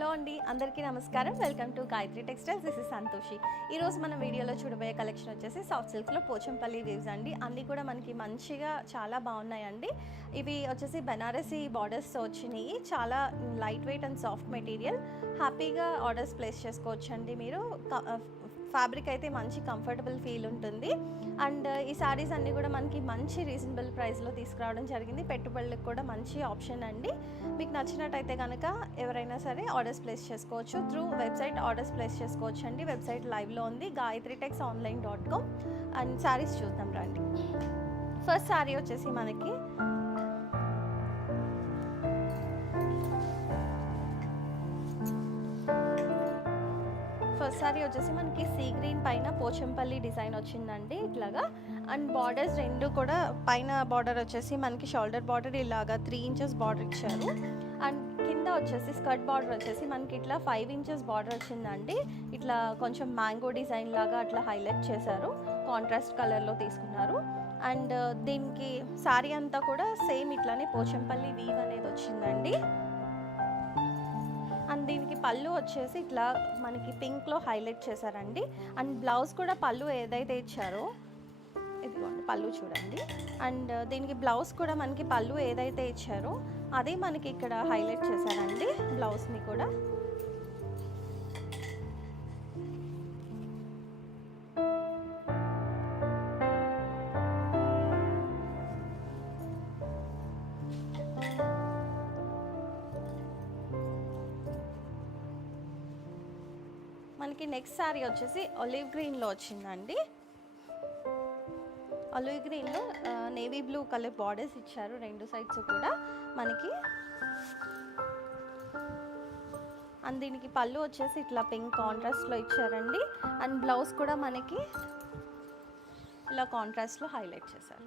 Hello అండి, అందరికీ నమస్కారం. Welcome to Gayatri textiles. This is Santoshi. ఈరోజు మన వీడియోలో చూడబోయే కలెక్షన్ వచ్చేసి సాఫ్ట్ సిల్క్లో పోచంపల్లి వీవ్స్ అండి. అన్నీ కూడా మనకి మంచిగా చాలా బాగున్నాయండి. ఇవి వచ్చేసి బెనారసీ బార్డర్స్తో వచ్చినాయి. చాలా light weight and soft material. హ్యాపీగా ఆర్డర్స్ ప్లేస్ చేసుకోవచ్చు అండి. మీరు ఫ్యాబ్రిక్ అయితే మంచి కంఫర్టబుల్ ఫీల్ ఉంటుంది. అండ్ ఈ శారీస్ అన్నీ కూడా మనకి మంచి రీజనబుల్ ప్రైస్లో తీసుకురావడం జరిగింది. పెట్టుబడులకు కూడా మంచి ఆప్షన్ అండి. మీకు నచ్చినట్టయితే కనుక ఎవరైనా సరే ఆర్డర్స్ ప్లేస్ చేసుకోవచ్చు. త్రూ వెబ్సైట్ ఆర్డర్స్ ప్లేస్ చేసుకోవచ్చు అండి. వెబ్సైట్ లైవ్లో ఉంది, gayatritex.online.com. అండ్ శారీస్ చూద్దాం రండి. ఫస్ట్ శారీ వచ్చేసి మనకి సారీ వచ్చేసి మనకి సీ గ్రీన్ పైన పోచంపల్లి డిజైన్ వచ్చిందండి ఇట్లాగా. అండ్ బార్డర్స్ రెండు కూడా పైన బార్డర్ వచ్చేసి మనకి షోల్డర్ బార్డర్ ఇలాగా 3 ఇంచెస్ బార్డర్ ఇచ్చారు. అండ్ కింద వచ్చేసి స్కర్ట్ బార్డర్ వచ్చేసి మనకి ఇట్లా 5 ఇంచెస్ బార్డర్ వచ్చిందండి. ఇట్లా కొంచెం మ్యాంగో డిజైన్ లాగా అట్లా హైలైట్ చేశారు. కాంట్రాస్ట్ కలర్లో తీసుకున్నారు. అండ్ దీనికి శారీ అంతా కూడా సేమ్ ఇట్లానే పోచంపల్లి వీవ్ అనేది వచ్చిందండి. అండ్ దీనికి పళ్ళు వచ్చేసి ఇట్లా మనకి పింక్లో హైలైట్ చేశారండి. అండ్ బ్లౌజ్ కూడా పళ్ళు ఏదైతే ఇచ్చారో ఇదిగోండి పళ్ళు చూడండి. అండ్ దీనికి బ్లౌజ్ కూడా మనకి పళ్ళు ఏదైతే ఇచ్చారో అదే మనకి ఇక్కడ హైలైట్ చేశారండి బ్లౌజ్ని కూడా. మనకి నెక్స్ట్ శారీ వచ్చేసి ఒలివ్ గ్రీన్లో వచ్చిందండి. ఒలివ్ గ్రీన్లో నేవీ బ్లూ కలర్ బార్డర్స్ ఇచ్చారు రెండు సైడ్స్ కూడా మనకి. అండ్ దీనికి పళ్ళు వచ్చేసి ఇట్లా పింక్ కాంట్రాస్ట్లో ఇచ్చారండి. అండ్ బ్లౌజ్ కూడా మనకి ఇలా కాంట్రాస్ట్లో హైలైట్ చేశారు.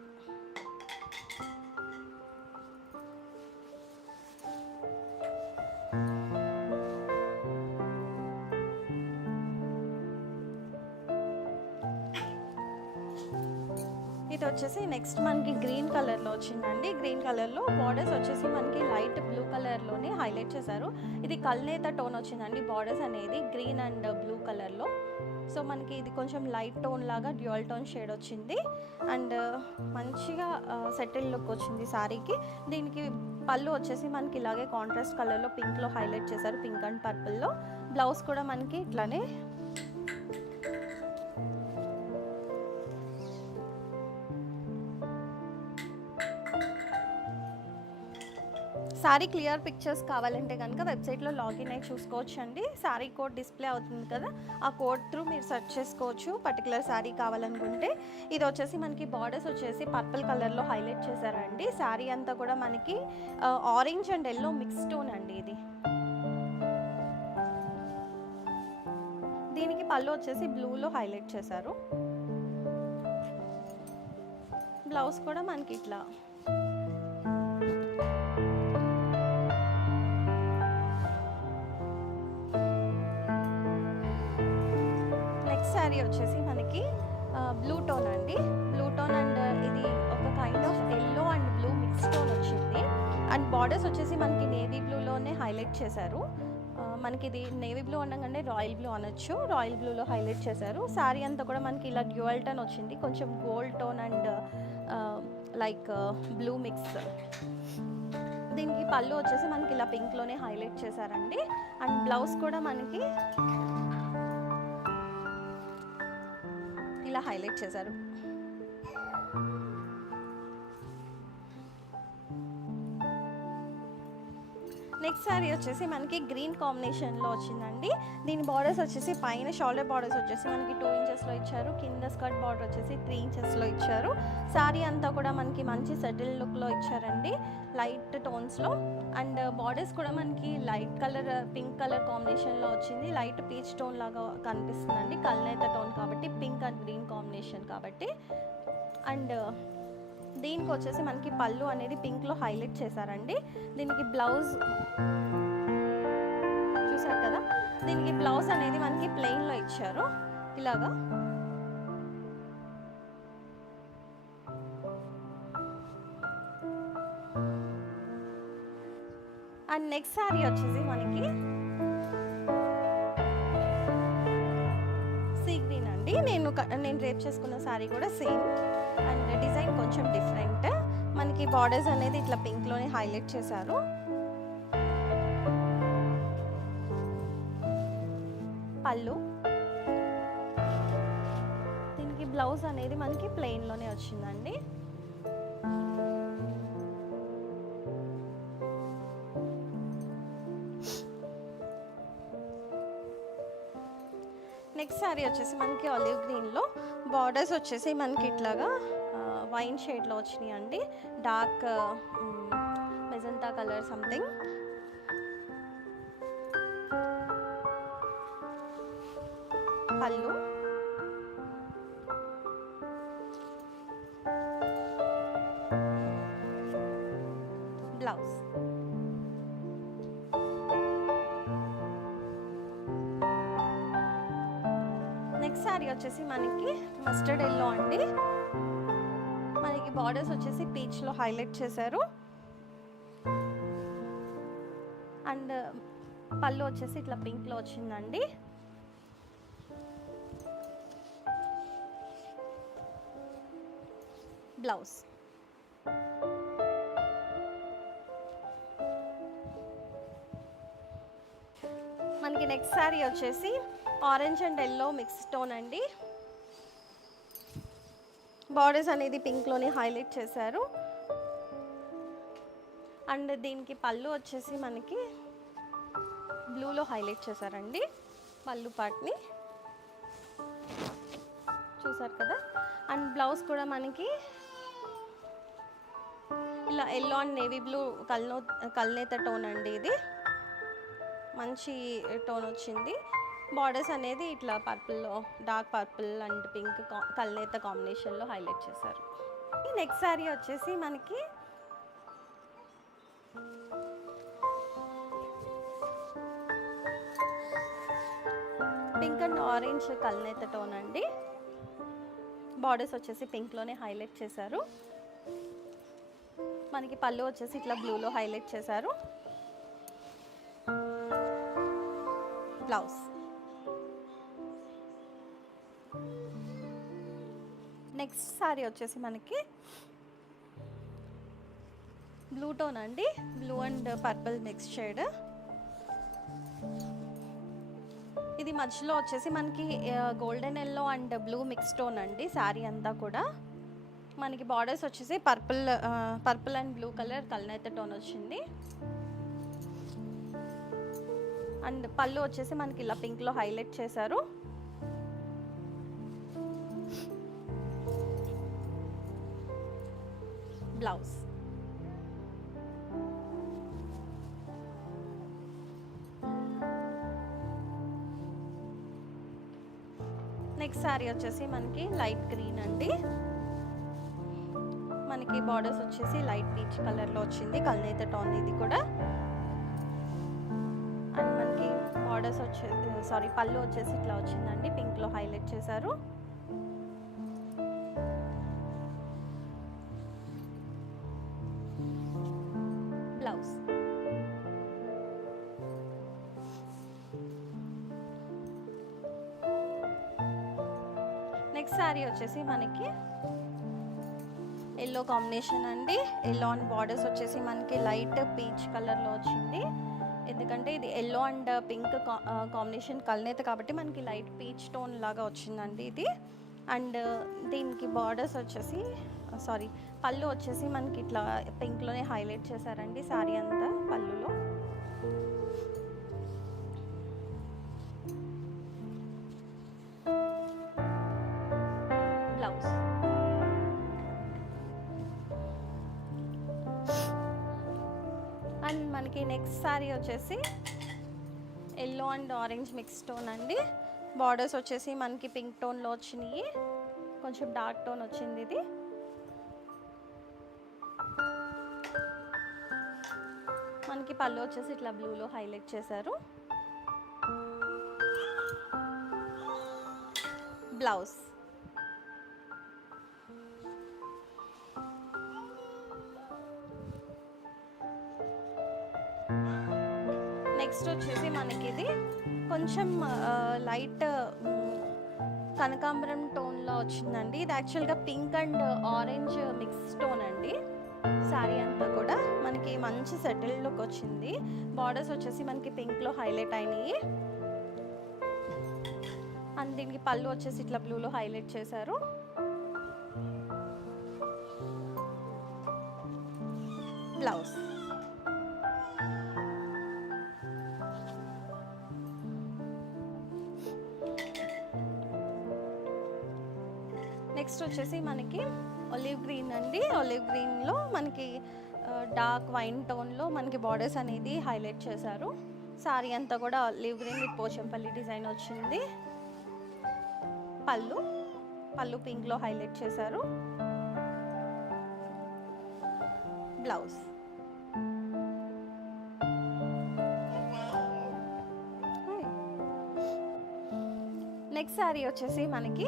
ఇది వచ్చేసి నెక్స్ట్ మనకి గ్రీన్ కలర్లో వచ్చిందండి. గ్రీన్ కలర్లో బార్డర్స్ వచ్చేసి మనకి లైట్ బ్లూ కలర్లోనే హైలైట్ చేశారు. ఇది కల్నేత టోన్ వచ్చిందండి బార్డర్స్ అనేది గ్రీన్ అండ్ బ్లూ కలర్లో. సో మనకి ఇది కొంచెం లైట్ టోన్ లాగా డ్యూయల్ టోన్ షేడ్ వచ్చింది. అండ్ మంచిగా సెటిల్ లుక్ వచ్చింది శారీకి. దీనికి పళ్ళు వచ్చేసి మనకి ఇలాగే కాంట్రాస్ట్ కలర్లో పింక్లో హైలైట్ చేశారు, పింక్ అండ్ పర్పుల్లో. బ్లౌజ్ కూడా మనకి ఇట్లానే శారీ క్లియర్ పిక్చర్స్ కావాలంటే కనుక వెబ్సైట్లో లాగిన్ అయ్యి చూసుకోవచ్చు అండి. శారీ కోడ్ డిస్ప్లే అవుతుంది కదా, ఆ కోడ్ త్రూ మీరు సెర్చ్ చేసుకోవచ్చు పర్టికులర్ శారీ కావాలనుకుంటే. ఇది వచ్చేసి మనకి బార్డర్స్ వచ్చేసి పర్పుల్ కలర్లో హైలైట్ చేశారండి. శారీ అంతా కూడా మనకి orange and yellow mix tone అండి ఇది. దీనికి పళ్ళు వచ్చేసి బ్లూలో హైలైట్ చేశారు. బ్లౌజ్ కూడా మనకి ఇట్లా శారీ వచ్చేసి మనకి బ్లూ టోన్ అండి. బ్లూ టోన్ అండ్ ఇది ఒక kind of yellow and blue mix tone వచ్చింది. అండ్ బార్డర్స్ వచ్చేసి మనకి నేవీ బ్లూలోనే హైలైట్ చేశారు. మనకి ఇది నేవీ బ్లూ అనగానే రాయల్ బ్లూ అనొచ్చు, రాయల్ బ్లూలో హైలైట్ చేశారు. శారీ అంతా కూడా మనకి ఇలా డ్యూయల్ టోన్ వచ్చింది, కొంచెం gold tone and like blue mix. దీనికి పళ్ళు వచ్చేసి మనకి ఇలా పింక్లోనే హైలైట్ చేశారండి. అండ్ బ్లౌజ్ కూడా మనకి ఇలా హైలైట్ చేశారు. నెక్స్ట్ శారీ వచ్చేసి మనకి గ్రీన్ కాంబినేషన్లో వచ్చిందండి. దీని బార్డర్స్ వచ్చేసి పైన షోల్డర్ బార్డర్స్ వచ్చేసి మనకి 2 ఇంచెస్లో ఇచ్చారు. కింద స్కర్ట్ బార్డర్ వచ్చేసి 3 ఇంచెస్లో ఇచ్చారు. శారీ అంతా కూడా మనకి మంచి సెటిల్ లుక్లో ఇచ్చారండి, లైట్ టోన్స్లో. అండ్ బార్డర్స్ కూడా మనకి లైట్ కలర్ పింక్ కలర్ కాంబినేషన్లో వచ్చింది. లైట్ పీచ్ టోన్ లాగా కనిపిస్తుందండి, కల్నేత టోన్ కాబట్టి, పింక్ అండ్ గ్రీన్ కాంబినేషన్ కాబట్టి. అండ్ దీనికి వచ్చేసి మనకి పళ్ళు అనేది పింక్లో హైలైట్ చేశారండి. దీనికి బ్లౌజ్ చూసారు కదా, దీనికి బ్లౌజ్ అనేది మనకి ప్లెయిన్లో ఇచ్చారు ఇలాగా. అండ్ నెక్స్ట్ శారీ వచ్చేసి మనకి నేను రేప్ చేసుకున్న శారీ కూడా సేమ్, అండ్ డిజైన్ కొంచెం డిఫరెంట్. మనకి బార్డర్స్ అనేది ఇట్లా పింక్లోనే హైలైట్ చేశారు. పళ్ళు, దీనికి బ్లౌజ్ అనేది మనకి ప్లెయిన్లోనే వచ్చిందండి. నెక్స్ట్ శారీ వచ్చేసి మనకి ఆలివ్ గ్రీన్లో బార్డర్స్ వచ్చేసి మనకి ఇట్లాగా వైన్ షేడ్లో వచ్చినాయి అండి. Dark magenta colour something. పళ్ళు, బ్లౌజ్. నెక్స్ట్ శారీ వచ్చేసి మనకి మస్టర్డ్ ఎల్లో అండి. మనకి బార్డర్స్ వచ్చేసి పీచ్లో హైలైట్ చేశారు, అండ్ పళ్ళు వచ్చేసి ఇట్లా పింక్లో వచ్చిందండి. బ్లౌజ్. మనకి నెక్స్ట్ శారీ వచ్చేసి orange and yellow mix tone అండి. బార్డర్స్ అనేది పింక్లోని హైలైట్ చేశారు, అండ్ దీనికి పళ్ళు వచ్చేసి మనకి బ్లూలో హైలైట్ చేశారండి. పళ్ళు పార్ట్ని చూసారు కదా. అండ్ బ్లౌజ్ కూడా మనకి ఇలా ఎల్లో అండ్ నేవీ బ్లూ కల్నేత టోన్ అండి. ఇది మంచి టోన్ వచ్చింది. బార్డర్స్ అనేది ఇట్లా పర్పుల్లో, డార్క్ పర్పుల్ అండ్ పింక్ కల్నేత కాంబినేషన్లో హైలైట్ చేశారు. ఈ నెక్స్ట్ శారీ వచ్చేసి మనకి పింక్ అండ్ ఆరెంజ్ కల్నేత టోన్ అండి. బార్డర్స్ వచ్చేసి పింక్లోనే హైలైట్ చేశారు. మనకి పళ్ళు వచ్చేసి ఇట్లా బ్లూలో హైలైట్ చేశారు. బ్లౌజ్. నెక్స్ట్ శారీ వచ్చేసి మనకి బ్లూ టోన్ అండి. Blue and purple mix shade. ఇది మధ్యలో వచ్చేసి మనకి golden yellow and blue mix tone అండి. శారీ అంతా కూడా మనకి బార్డర్స్ వచ్చేసి పర్పుల్ అండ్ బ్లూ కలర్ కల్నేత టోన్ వచ్చింది, అండ్ పళ్ళు వచ్చేసి మనకి ఇలా పింక్లో హైలైట్ చేశారు. బ్లౌజ్. నెక్స్ట్ శారీ వచ్చేసి మనకి లైట్ గ్రీన్ అండి. మనకి బార్డర్స్ వచ్చేసి లైట్ పీచ్ కలర్లో వచ్చింది, కల్నేత టోన్ ఇది కూడా. అండ్ మనకి బార్డర్స్ వచ్చేసి పళ్ళు వచ్చేసి ఇట్లా వచ్చిందండి, పింక్లో హైలైట్ చేశారు. బ్లౌజ్. నెక్స్ట్ శారీ వచ్చేసి మనకి ఎల్లో కాంబినేషన్ అండి. ఎల్లో అండ్ బార్డర్స్ వచ్చేసి మనకి లైట్ పీచ్ కలర్లో వచ్చింది, ఎందుకంటే ఇది ఎల్లో అండ్ పింక్ కాంబినేషన్ కల్నేత కాబట్టి మనకి లైట్ పీచ్ టోన్ లాగా వచ్చిందండి ఇది. అండ్ దీనికి బార్డర్స్ వచ్చేసి పళ్ళు వచ్చేసి మనకి ఇట్లా పింక్లోనే హైలైట్ చేశారండి శారీ అంతా పళ్ళులో. బ్లౌజ్. అండ్ మనకి నెక్స్ట్ శారీ వచ్చేసి yellow and orange mix tone అండి. బార్డర్స్ వచ్చేసి మనకి పింక్ టోన్లో వచ్చినాయి, కొంచెం డార్క్ టోన్ వచ్చింది ఇది. మనకి పళ్ళు వచ్చేసి ఇట్లా బ్లూలో హైలైట్ చేశారు. బ్లౌజ్. నెక్స్ట్ వచ్చేసి మనకి ఇది కొంచెం లైట్ కనకాంబరం టోన్లో వచ్చిందండి. ఇది యాక్చువల్గా pink and orange mix tone అండి. శారీ అంతా కూడా మనకి మంచి సెటిల్ లుక్ వచ్చింది. బార్డర్స్ వచ్చేసి మనకి పింక్లో హైలైట్ అయినాయి. అండ్ దీనికి పళ్ళు వచ్చేసి ఇట్లా బ్లూలో హైలైట్ చేశారు. బ్లౌజ్ నెక్స్ట్ వచ్చేసి మనకి ఒలివ్ గ్రీన్ అండి. ఒలివ్ గ్రీన్లో మనకి డార్క్ వైన్ టోన్లో మనకి బార్డర్స్ అనేది హైలైట్ చేశారు. సారీ అంతా కూడా olive green with Pochampalli design వచ్చింది. పళ్ళు పింక్లో హైలైట్ చేశారు. బ్లౌజ్ నెక్స్ట్ శారీ వచ్చేసి మనకి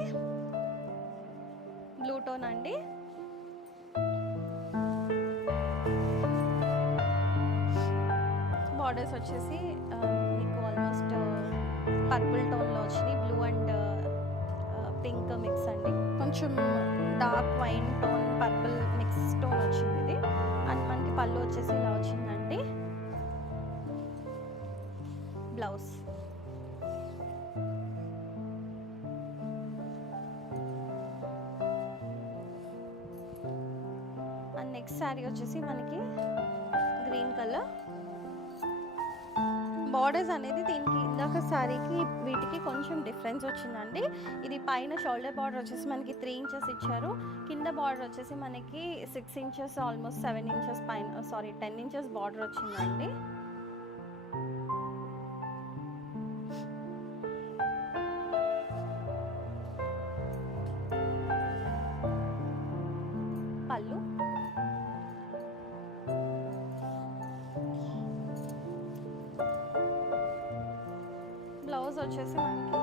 బ్లూ టోన్ అండి. బార్డర్స్ వచ్చేసి మీకు ఆల్మోస్ట్ పర్పుల్ టోన్లో వచ్చినాయి. బ్లూ అండ్ పింక్ మిక్స్ అండి. కొంచెం dark wine tone purple mix tone వచ్చింది ఇది. అండ్ మనకి పళ్ళు వచ్చేసి ఇలా వచ్చిందండి. బ్లౌజ్ అండ్ నెక్స్ట్ శారీ వచ్చేసి మనకి గ్రీన్ కలర్. బార్డర్స్ అనేది దీనికి ఇందాక శారీకి వీటికి కొంచెం డిఫరెన్స్ వచ్చిందండి. ఇది పైన షోల్డర్ బార్డర్ వచ్చేసి మనకి 3 ఇంచెస్ ఇచ్చారు. కింద బార్డర్ వచ్చేసి మనకి 6 ఇంచెస్ ఆల్మోస్ట్ 7 ఇంచెస్ పైన 10 ఇంచెస్ బార్డర్ వచ్చిందండి. పళ్ళు బ్లౌజ్ వచ్చేసి మనకి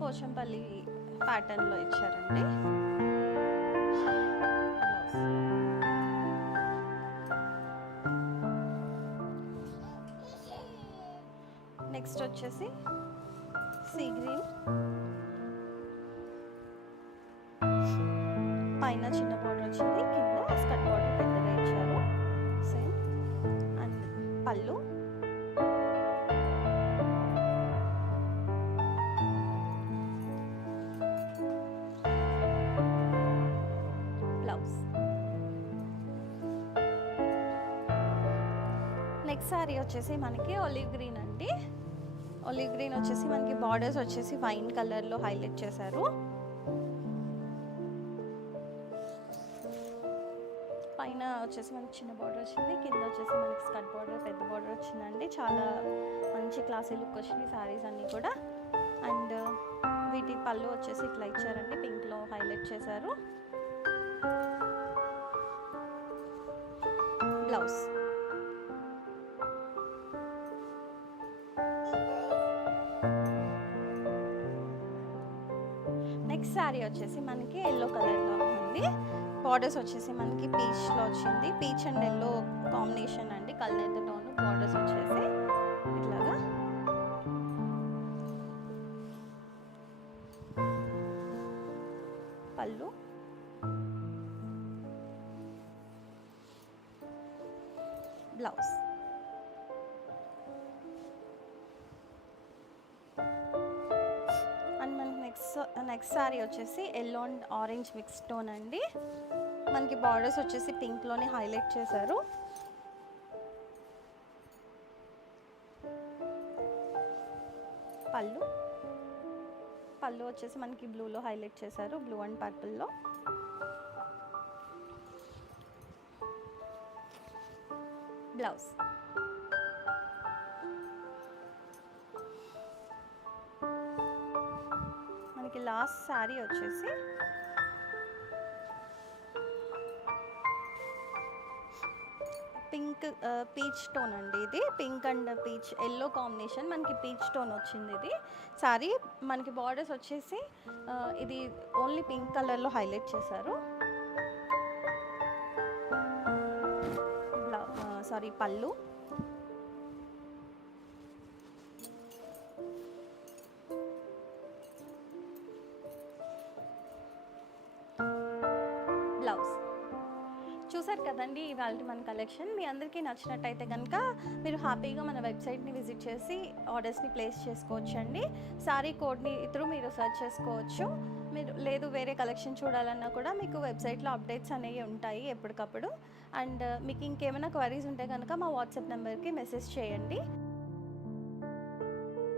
పోచంపల్లి ప్యాటర్న్లో ఇచ్చారండి. నెక్స్ట్ వచ్చేసి సీ గ్రీన్, పైన చిన్న బార్డర్ వచ్చింది, కింద స్కర్ట్ బార్డర్ పెద్దగా ఇచ్చారు. సేమ్ అండ్ పళ్ళు బ్లౌజ్. నెక్స్ట్ శారీ వచ్చేసి మనకి ఒలివ్ గ్రీన్ అండి. ఒలివ్ గ్రీన్ వచ్చేసి మనకి బార్డర్స్ వచ్చేసి వైన్ కలర్లో హైలైట్ చేశారు. పైన వచ్చేసి మనకి చిన్న బార్డర్ వచ్చింది, కింద వచ్చేసి మనకి స్కర్ట్ బార్డర్ పెద్ద బార్డర్ వచ్చిందండి. చాలా మంచి క్లాసీ లుక్ వచ్చింది శారీస్ అన్నీ కూడా. అండ్ వీటి పళ్ళు వచ్చేసి ఇట్లా ఇచ్చారండి, పింక్లో హైలైట్ చేశారు. బ్లౌజ్ నెక్స్ట్ శారీ వచ్చేసి మనకి ఎల్లో కలర్లో ఉంది. బార్డర్స్ వచ్చేసి మనకి పీచ్లో వచ్చింది. పీచ్ అండ్ ఎల్లో కాంబినేషన్ అండి. కలర్ టోన్ బార్డర్స్ వచ్చేసి ఇట్లాగా. పళ్ళు బ్లౌజ్. అండ్ మనకి నెక్స్ట్ శారీ వచ్చేసి yellow and orange mix tone అండి. మనకి బార్డర్స్ వచ్చేసి పింక్లోనే హైలైట్ చేశారు. పళ్ళు వచ్చేసి మనకి బ్లూలో హైలైట్ చేశారు, బ్లూ అండ్ పర్పుల్లో. బ్లౌజ్ మనకి లాస్ట్ శారీ వచ్చేసి పింక్ పీచ్ టోన్ అండి. ఇది pink and peach yellow combination, మనకి పీచ్ టోన్ వచ్చింది ఇది శారీ. మనకి బార్డర్స్ వచ్చేసి ఇది ఓన్లీ పింక్ కలర్లో హైలైట్ చేశారు. పళ్ళు చూసారు కదండి ఇవాళ మన కలెక్షన్. మీ అందరికీ నచ్చినట్టయితే కనుక మీరు హ్యాపీగా మన వెబ్సైట్ని విజిట్ చేసి ఆర్డర్స్ని ప్లేస్ చేసుకోవచ్చండి. సారీ కోడ్ని త్రూ మీరు సెర్చ్ చేసుకోవచ్చు. మీరు లేదు వేరే కలెక్షన్ చూడాలన్నా కూడా మీకు వెబ్సైట్లో అప్డేట్స్ అనేవి ఉంటాయి ఎప్పటికప్పుడు. అండ్ మీకు ఇంకేమైనా క్వరీస్ ఉంటే కనుక మా వాట్సాప్ నెంబర్కి మెసేజ్ చేయండి.